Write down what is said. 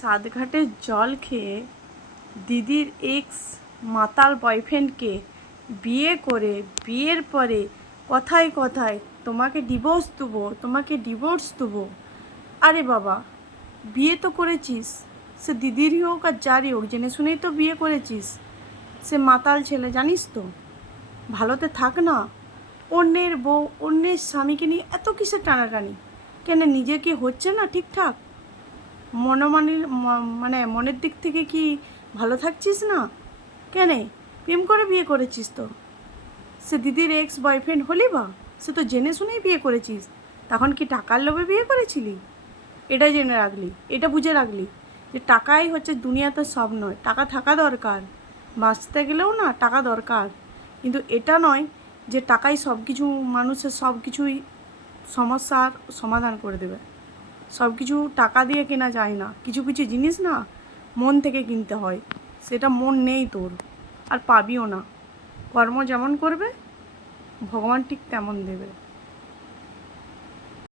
সাতঘাটের জল খেয়ে দিদির এক্স মাতাল বয়ফ্রেন্ডকে বিয়ে করে বিয়ের পরে কথায় কথায় তোমাকে ডিভোর্স দেবো, তোমাকে ডিভোর্স দেবো। আরে বাবা, বিয়ে তো করেছিস, সে দিদিরই হোক আর যারই হোক, জেনে শুনেই তো বিয়ে করেছিস। সে মাতাল ছেলে, জানিস তো। ভালোতে থাক না। অন্যের বউ, অন্যের স্বামীকে নিয়ে এত কিসের টানাটানি? কেন, নিজে কি হচ্ছে না ঠিকঠাক? মানে মনের দিক থেকে কি ভালো থাকছিস না? কেন, প্রেম করে বিয়ে করেছিস তো। সে দিদির এক্স বয়ফ্রেন্ড হলি বা, সে তো জেনে শুনেই বিয়ে করেছিস। তখন কি টাকার লোভে বিয়ে করেছিলি? এটা জেনে রাখলি, এটা বুঝে রাখলি যে টাকাই হচ্ছে দুনিয়াতে সব নয়। টাকা থাকা দরকার, বাঁচতে গেলেও না টাকা দরকার, কিন্তু এটা নয় যে টাকাই সব কিছু, মানুষের সব কিছুই সমস্যার সমাধান করে দেবে। সব কিছু টাকা দিয়ে কেনা যায় না, কিছু কিছু জিনিস না মন থেকে কিনতে হয়। সেটা মন নেই তোর, আর পাবিও না। কর্ম যেমন করবে ভগবান ঠিক তেমন দেবে।